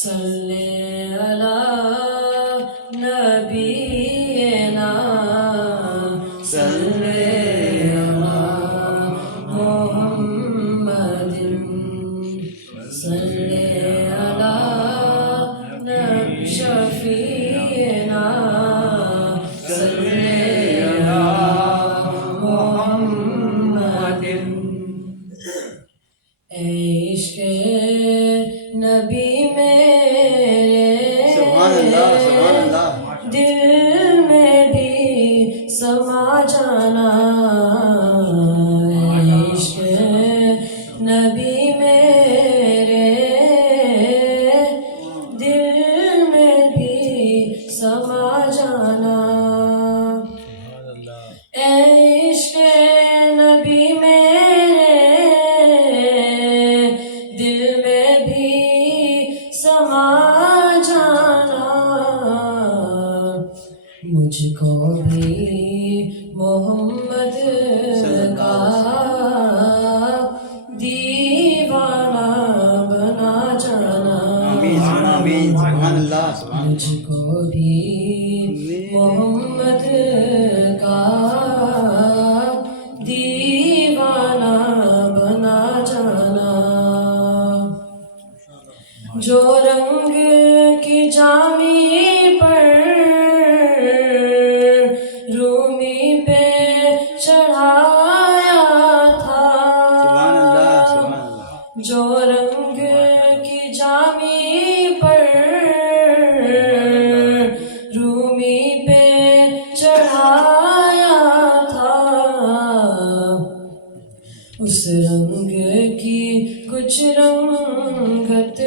صلی علی نبینا صلی علی محمد صلی علی شفیعنا صلی علی محمد اے عشق نبی میرے سبحان اللہ سبحان اللہ دل میں بھی سما جانا اے عشق نبی میرے دل میں بھی سما جانا اے عشق نبی دل میں بھی سما جانا مجھ کو بھی محمد کا دیوانہ بنا جانا آمین آمین سبحان اللہ سبحان مجھ کو بھی محمد کا دیوانہ بنا جانا جو رنگ کی جامی پر رومی پہ چڑھایا تھا سبحان اللہ سبحان اللہ جو رنگ کی جامی پر رومی پہ چڑھایا تھا اس رنگ کی کچھ رنگت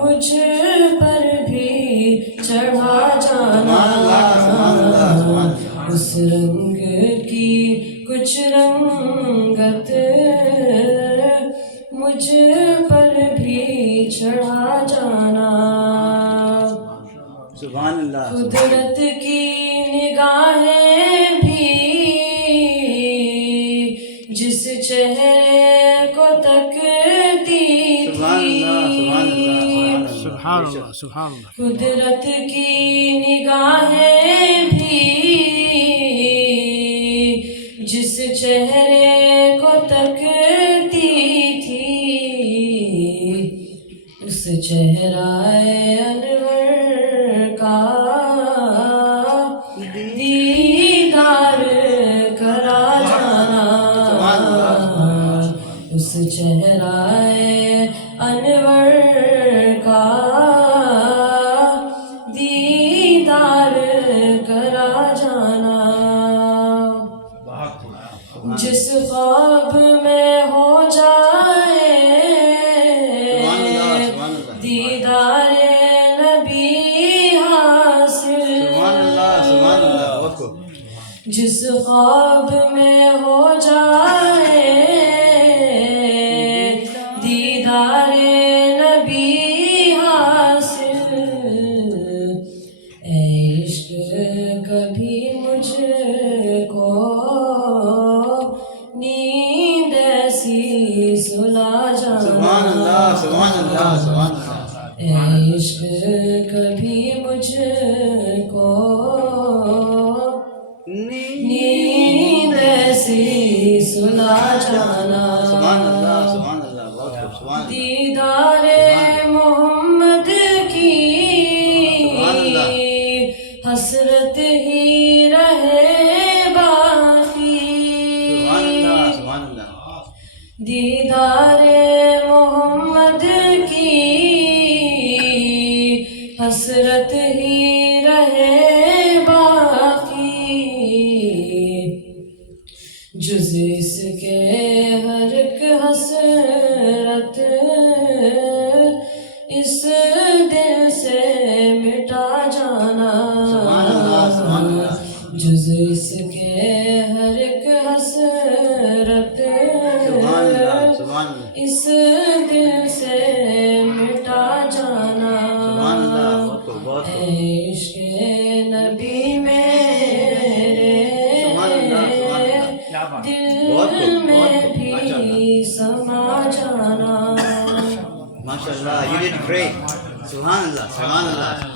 مجھ پر بھی چڑھا جانا اس رنگ کی کچھ رنگت مجھ پر بھی چڑھا جانا سبحان اللہ قدرت کی نگاہیں بھی جس چہرے کو تکتی سبحان اللہ سبحان اللہ قدرت کی نگاہیں بھی جس چہرے کو تکتی تھی اس چہرہ انور کا دیدار کرا جانا اس چہرہ انور کا دیدار کرا جانا جس خواب میں ہو جائے دیدار نبی حاصل جس خواب میں ہو جائے دیدار نبی حاصل اے عشق کبھی مجھ کو نیند ایسی سلا جانا اے عشق کبھی مجھ کو نیند ایسی سلا جانا دیدار محمد کی حسرت ہی رہے باقی دیدار محمد کی حسرت ہی رہے باقی جز اس کے ہر ایک حسرت اس دل سے مٹا جانا جز اس کے ہر ایک حسرت اس دل سے مٹا جانا اے عشق نبی میرے دل میں بھی سما جانا MashaAllah, you did great. Subhanallah, Subhanallah.